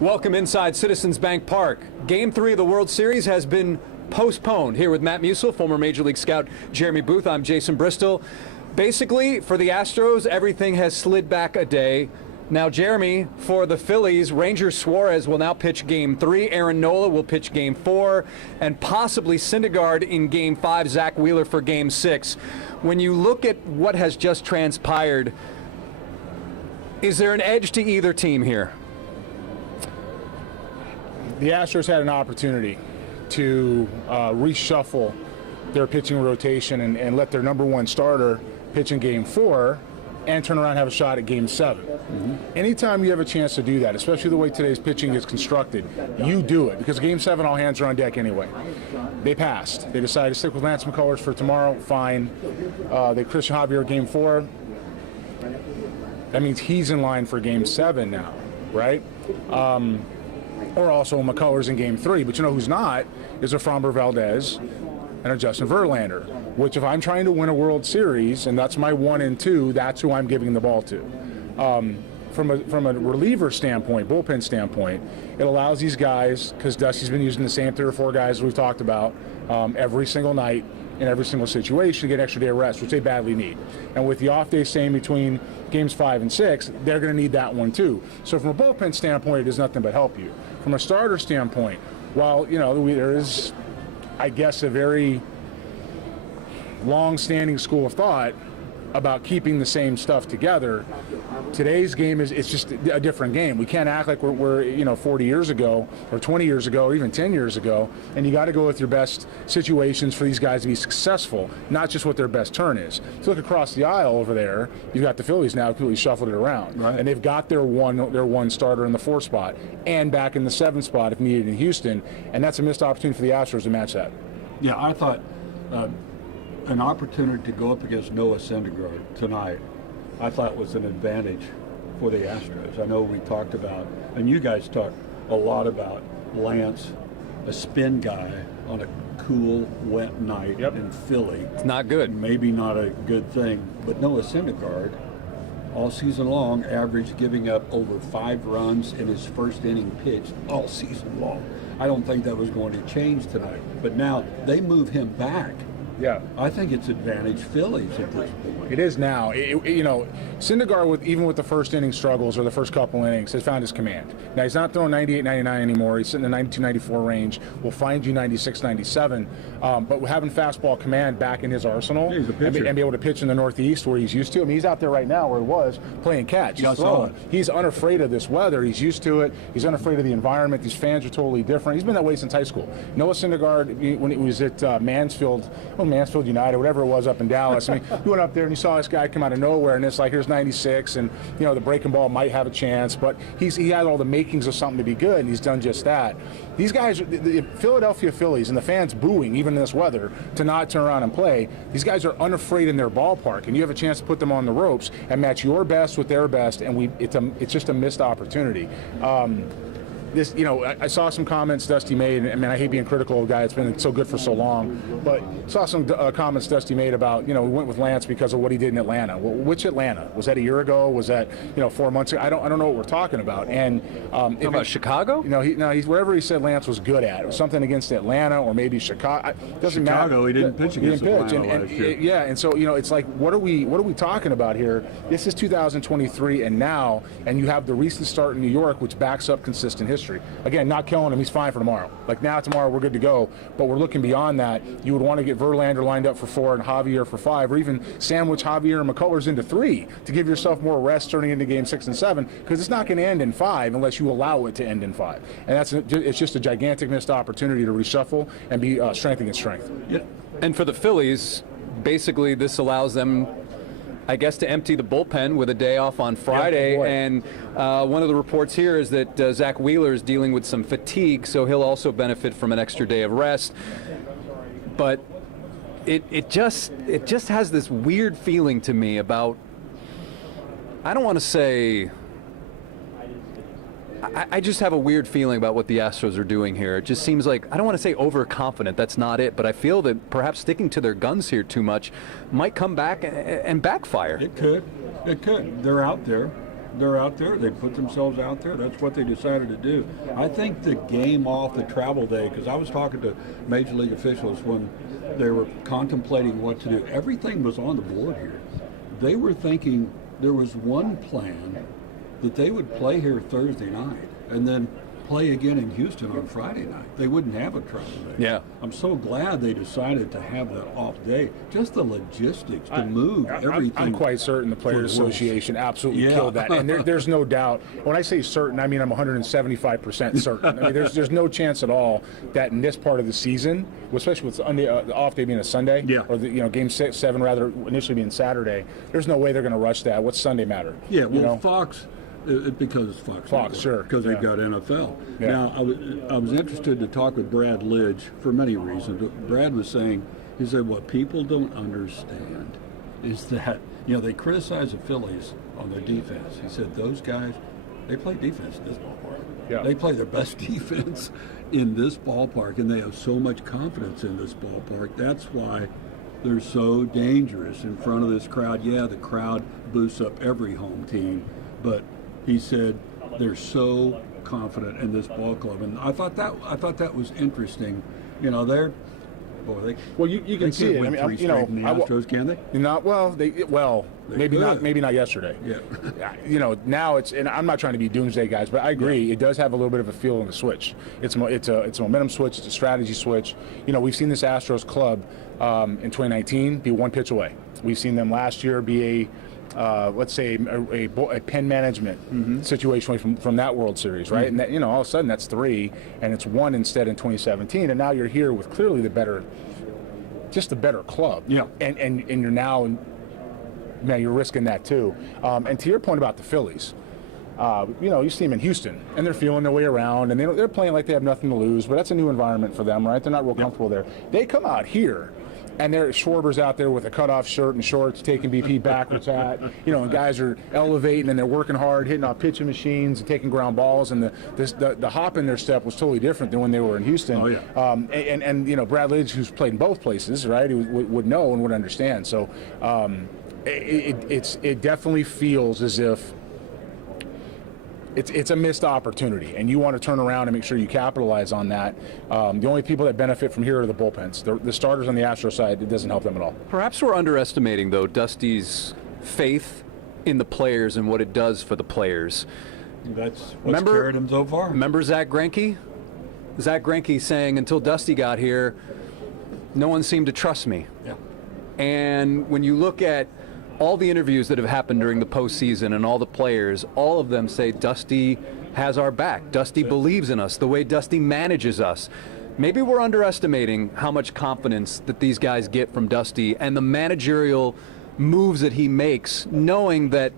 Welcome inside Citizens Bank Park. Game 3 of the World Series has been postponed. Here with Matt Musil, former Major League scout Jeremy Booth. I'm Jason Bristol. Basically, for the Astros, everything has slid back a day. Now, Jeremy, for the Phillies, Ranger Suarez will now pitch Game 3. Aaron Nola will pitch Game 4. And possibly Syndergaard in Game 5. Zach Wheeler for Game 6. When you look at what has just transpired, is there an edge to either team here? The Astros had an opportunity to reshuffle their pitching rotation and let their number one starter pitch in Game 4 and turn around and have a shot at Game 7. Anytime you have a chance to do that, especially the way today's pitching is constructed, you do it, because Game 7, all hands are on deck anyway. They passed. They decided to stick with Lance McCullers for tomorrow. Fine. They Christian Javier Game 4. That means he's in line for Game 7 now, right? Or also McCullers in Game 3. But you know who's not is a Framber Valdez and a Justin Verlander, which if I'm trying to win a World Series, and that's my 1 and 2, that's who I'm giving the ball to. From a reliever standpoint, bullpen standpoint, it allows these guys, because Dusty's been using the same 3 or 4 guys we've talked about every single night in every single situation, to get an extra day of rest, which they badly need. And with the off day staying between Games 5 and 6, they're going to need that one too. So from a bullpen standpoint, it does nothing but help you. From a starter standpoint, while there is, I guess, a very long-standing school of thought about keeping the same stuff together, today's game it's just a different game. We can't act like we're 40 years ago or 20 years ago or even 10 years ago, and you got to go with your best situations for these guys to be successful, not just what their best turn is. If you look across the aisle over there, you've got the Phillies now completely shuffled it around, right, and they've got their one starter in the 4th spot and back in the 7th spot if needed in Houston, and that's a missed opportunity for the Astros to match that. Yeah, I thought an opportunity to go up against Noah Syndergaard tonight, I thought was an advantage for the Astros. I know we talked about, and you guys talked a lot about Lance, a spin guy on a cool, wet night in Philly. It's not good. Maybe not a good thing, but Noah Syndergaard, all season long, averaged giving up over 5 runs in his first inning pitched all season long. I don't think that was going to change tonight, but now they move him back. Yeah, I think it's advantage Phillies at this point. It is now. Syndergaard, even with the first inning struggles or the first couple innings, has found his command. Now, he's not throwing 98, 99 anymore. He's sitting in the 92, 94 range. We'll find you 96, 97. But having fastball command back in his arsenal and be able to pitch in the Northeast where he's used to. I mean, he's out there right now where he was playing catch. He's unafraid of this weather. He's used to it. He's unafraid of the environment. These fans are totally different. He's been that way since high school. Noah Syndergaard, when he was at Mansfield United, whatever it was up in Dallas. I mean, you went up there and you saw this guy come out of nowhere, and it's like, here's 96, and the breaking ball might have a chance, but he had all the makings of something to be good, and he's done just that. These guys, the Philadelphia Phillies, and the fans booing, even in this weather, to not turn around and play, these guys are unafraid in their ballpark, and you have a chance to put them on the ropes and match your best with their best, and it's just a missed opportunity. I saw some comments Dusty made. I mean, I hate being critical of a guy that's been so good for so long, but saw some comments Dusty made about, we went with Lance because of what he did in Atlanta. Well, which Atlanta? Was that a year ago? Was that, 4 months ago? I don't know what we're talking about. And about Chicago? He's wherever he said Lance was good at. It was something against Atlanta or maybe Chicago. Doesn't matter. He didn't pitch against Atlanta last year. Yeah, and so it's like, what are we talking about here? This is 2023 and now, and you have the recent start in New York, which backs up consistent history. Again, not killing him. He's fine for tomorrow. Like tomorrow we're good to go. But we're looking beyond that. You would want to get Verlander lined up for 4 and Javier for 5, or even sandwich Javier and McCullers into 3 to give yourself more rest turning into Game 6 and 7, because it's not going to end in 5 unless you allow it to end in 5. And it's just a gigantic missed opportunity to reshuffle and be strength against strength. Yeah. And for the Phillies, basically this allows them, I guess, to empty the bullpen with a day off on Friday. And one of the reports here is that Zach Wheeler is dealing with some fatigue, so he'll also benefit from an extra day of rest. But it just has this weird feeling to me about, I don't want to say, I just have a weird feeling about what the Astros are doing here. It just seems like, I don't want to say overconfident, that's not it, but I feel that perhaps sticking to their guns here too much might come back and backfire. It could. They're out there. they're out there. They put themselves out there. That's what they decided to do. I think the game off, the travel day, because I was talking to Major League officials when they were contemplating what to do. Everything was on the board here. They were thinking there was one plan that they would play here Thursday night and then play again in Houston on Friday night. They wouldn't have a travel day. Yeah. I'm so glad they decided to have that off day. Just the logistics to move everything. I'm quite certain the Players Association absolutely killed that. And there's no doubt. When I say certain, I mean I'm 175% certain. I mean, there's no chance at all that in this part of the season, especially with the off day being a Sunday, or the, game 7 rather initially being Saturday, there's no way they're going to rush that. What's Sunday matter? Yeah, well, Fox. Because it's Fox Network, sure. Because they've got NFL. Yeah. Now, I was interested to talk with Brad Lidge for many reasons. Brad was saying, he said, what people don't understand is that, they criticize the Phillies on their defense. He said, those guys, they play defense in this ballpark. Yeah. They play their best defense in this ballpark, and they have so much confidence in this ballpark. That's why they're so dangerous in front of this crowd. Yeah, the crowd boosts up every home team, but he said they're so confident in this ball club, and I thought that was interesting. They're you can see it. Win three straight in the Astros, can they? Maybe not yesterday. Yeah. Now it's, and I'm not trying to be doomsday guys, but I agree. It does have a little bit of a feel in the switch. It's a momentum switch. It's a strategy switch. We've seen this Astros club in 2019 be one pitch away. We've seen them last year be let's say a pen management situation away from that World Series, right? And that, all of a sudden that's 3, and it's 1 instead in 2017, and now you're here with clearly the better club. Yeah. And you're now you're risking that too. And to your point about the Phillies, you see them in Houston, and they're feeling their way around, and they're playing like they have nothing to lose, but that's a new environment for them, right? They're not real comfortable there. They come out here, and there's Schwarber's out there with a cutoff shirt and shorts, taking BP backwards hat, and guys are elevating and they're working hard, hitting off pitching machines and taking ground balls, and the hop in their step was totally different than when they were in Houston. Oh, yeah. And Brad Lidge, who's played in both places, right, he would know and would understand. So it definitely feels as if it's a missed opportunity, and you want to turn around and make sure you capitalize on that. The only people that benefit from here are the bullpens. The starters on the Astro side, it doesn't help them at all. Perhaps we're underestimating, though, Dusty's faith in the players and what it does for the players. That's what's carried him so far. Remember Zach Greinke? Zach Greinke saying, until Dusty got here, no one seemed to trust me. Yeah. And when you look at all the interviews that have happened during the postseason and all the players, all of them say Dusty has our back. Dusty believes in us, the way Dusty manages us. Maybe we're underestimating how much confidence that these guys get from Dusty and the managerial moves that he makes, knowing that,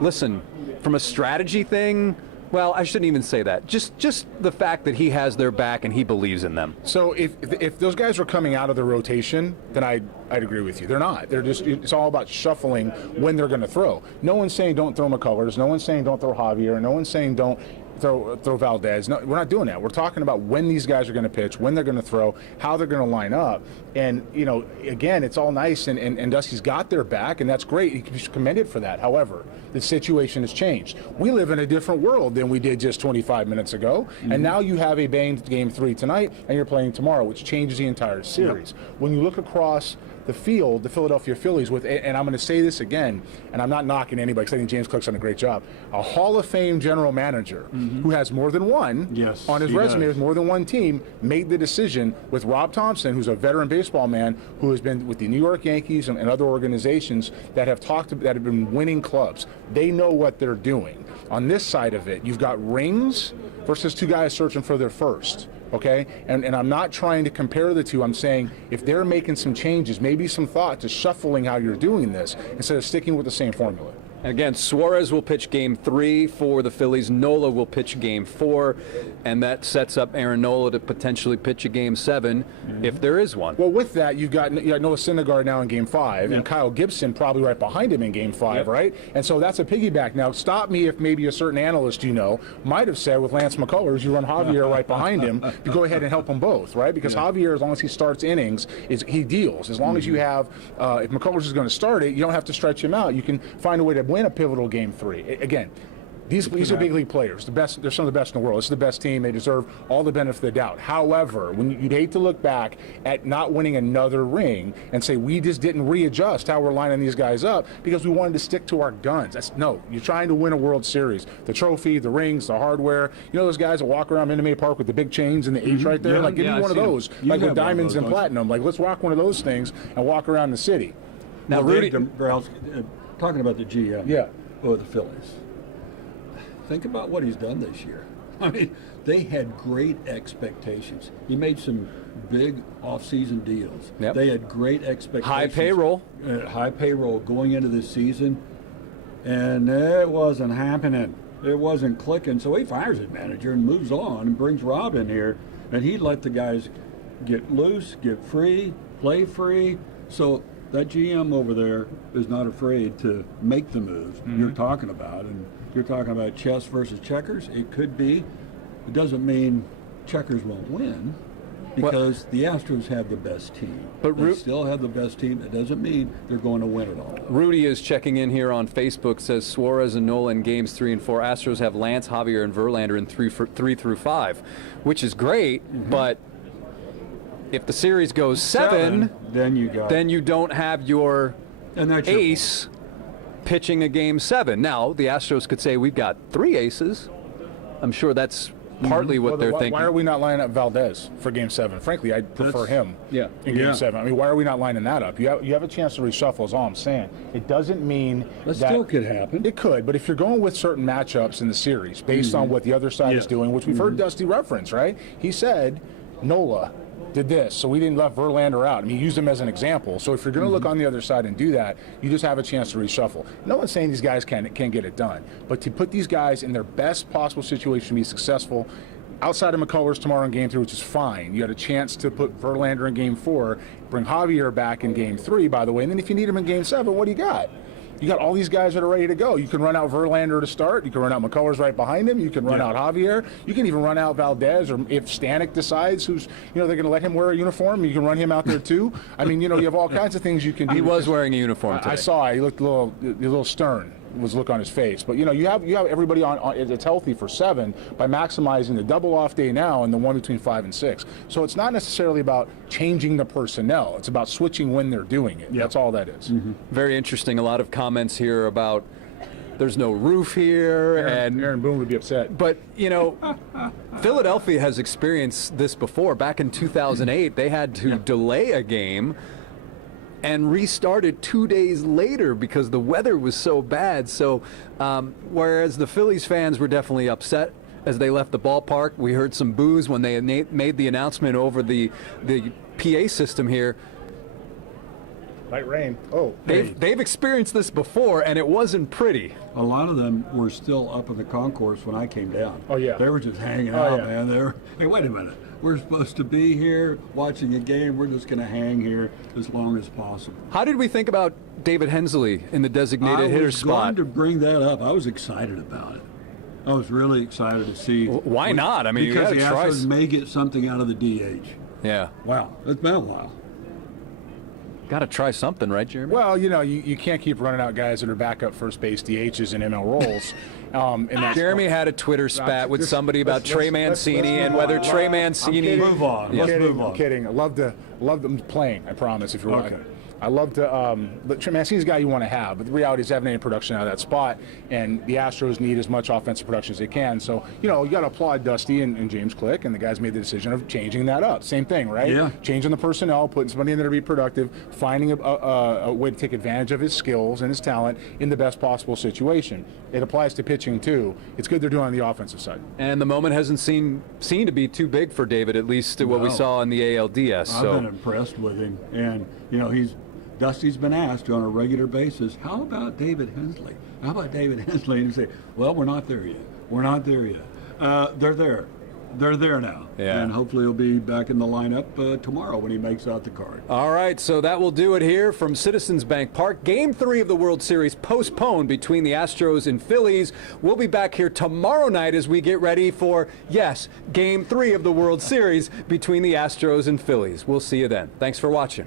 listen, from a strategy thing, well, I shouldn't even say that. Just the fact that he has their back and he believes in them. So if those guys were coming out of the rotation, then I'd agree with you. They're not. They're just, it's all about shuffling when they're going to throw. No one's saying don't throw McCullers. No one's saying don't throw Javier. No one's saying don't throw Valdez. No, we're not doing that. We're talking about when these guys are going to pitch, when they're going to throw, how they're going to line up. And, again, it's all nice, and Dusty's got their back, and that's great. He can be commended for that. However, the situation has changed. We live in a different world than we did just 25 minutes ago, and now you have a banged Game 3 tonight, and you're playing tomorrow, which changes the entire series. Yep. When you look across the field, the Philadelphia Phillies, and I'm going to say this again, and I'm not knocking anybody because I think James Cook's done a great job, a Hall of Fame general manager who has more than one on his resume, has more than one team, made the decision with Rob Thompson, who's a veteran baseball man who has been with the New York Yankees and other organizations that have been winning clubs. They know what they're doing. On this side of it, you've got rings versus two guys searching for their first. Okay, and I'm not trying to compare the two. I'm saying if they're making some changes, maybe some thought to shuffling how you're doing this instead of sticking with the same formula. Again, Suarez will pitch Game 3 for the Phillies. Nola will pitch Game 4, and that sets up Aaron Nola to potentially pitch a Game 7 if there is one. Well, with that, you got Noah Syndergaard now in Game 5, and Kyle Gibson probably right behind him in Game 5, right? And so that's a piggyback. Now, stop me if maybe a certain analyst might have said with Lance McCullers, you run Javier right behind him, you go ahead and help them both, right? Because Javier, as long as he starts innings, he deals. As long as you have, if McCullers is going to start it, you don't have to stretch him out. You can find a way to win a pivotal Game 3. Again, these are big league players. They're some of the best in the world. This is the best team. They deserve all the benefit of the doubt. However, you'd hate to look back at not winning another ring and say we just didn't readjust how we're lining these guys up because we wanted to stick to our guns. No, you're trying to win a World Series. The trophy, the rings, the hardware. You know those guys that walk around Minute Maid Park with the big chains and the H right there? Give me one of those, like with diamonds and platinum. Like, let's rock one of those things and walk around the city. Now, Rudy, talking about the GM or the Phillies. Think about what he's done this year. I mean, they had great expectations. He made some big off-season deals. Yep. They had great expectations. High payroll going into this season, and it wasn't happening. It wasn't clicking. So he fires his manager and moves on and brings Rob in here, and he let the guys get loose, get free, play free. So that GM over there is not afraid to make the moves you're talking about. And you're talking about chess versus checkers. It could be. It doesn't mean checkers won't win because the Astros have the best team. But they still have the best team. It doesn't mean they're going to win it all. Rudy is checking in here on Facebook, says Suarez and Nola in games 3 and 4. Astros have Lance, Javier, and Verlander in 3 through 5, which is great, but if the series goes 7, then you don't have your ace pitching a game 7. Now, the Astros could say, we've got 3 aces. I'm sure that's partly what they're thinking. Why are we not lining up Valdez for Game 7? Frankly, I'd prefer him in Game 7. I mean, why are we not lining that up? You have a chance to reshuffle is all I'm saying. It doesn't mean that still could happen. It could, but if you're going with certain matchups in the series based on what the other side is doing, which we've heard Dusty reference, right? He said, Nola did this, so we didn't let Verlander out. I mean, he used him as an example. So if you're going to look on the other side and do that, you just have a chance to reshuffle. No one's saying these guys can't get it done, but to put these guys in their best possible situation to be successful, outside of McCullers tomorrow in Game 3, which is fine. You had a chance to put Verlander in Game 4, bring Javier back in Game 3, by the way, and then if you need him in Game 7, what do you got? You got all these guys that are ready to go. You can run out Verlander to start. You can run out McCullers right behind him. You can run out Javier. You can even run out Valdez, or if Stanek decides they're going to let him wear a uniform, you can run him out there too. I mean, you have all kinds of things you can do. He was wearing a uniform today. I saw. He looked a little stern. Was look on his face, but you have everybody on it's healthy for 7 by maximizing the double off day now and the one between 5 and 6. So it's not necessarily about changing the personnel; it's about switching when they're doing it. That's all that is. Very interesting. A lot of comments here about there's no roof here, and Aaron Boone would be upset. But Philadelphia has experienced this before. Back in 2008, they had to delay a game and restarted 2 days later because the weather was so bad. So whereas the Phillies fans were definitely upset as they left the ballpark, we heard some boos when they made the announcement over the PA system here. Light rain. Oh, they've experienced this before, and it wasn't pretty. A lot of them were still up in the concourse when I came down. Oh, yeah. They were just hanging out, man. They were, hey, wait a minute. We're supposed to be here watching a game. We're just going to hang here as long as possible. How did we think about David Hensley in the designated hitter spot? I was going to bring that up. I was excited about it. I was really excited to see. Why not? I mean, because you the gotta Astros may get something out of the DH. Yeah. Wow. It's been a while. Got to try something, right, Jeremy? Well, you can't keep running out guys that are backup first base DHs and ML roles. Jeremy had a Twitter spat with somebody about Trey Mancini and whether Trey Mancini. Move on. Let's move on. I'm kidding. I love them playing. I promise. If you're okay. I love to. Trey Mancini's a guy you want to have, but the reality is having any production out of that spot, and the Astros need as much offensive production as they can. So you got to applaud Dusty and James Click, and the guys made the decision of changing that up. Same thing, right? Yeah. Changing the personnel, putting somebody in there to be productive, finding a way to take advantage of his skills and his talent in the best possible situation. It applies to pitching too. It's good they're doing on the offensive side. And the moment hasn't seemed to be too big for David, at least what we saw in the ALDS. I've been impressed with him, and Dusty's been asked on a regular basis, how about David Hensley? How about David Hensley? And he say, well, we're not there yet. We're not there yet. They're there. They're there now. Yeah. And hopefully he'll be back in the lineup tomorrow when he makes out the card. All right, so that will do it here from Citizens Bank Park. Game 3 of the World Series postponed between the Astros and Phillies. We'll be back here tomorrow night as we get ready for, Game 3 of the World Series between the Astros and Phillies. We'll see you then. Thanks for watching.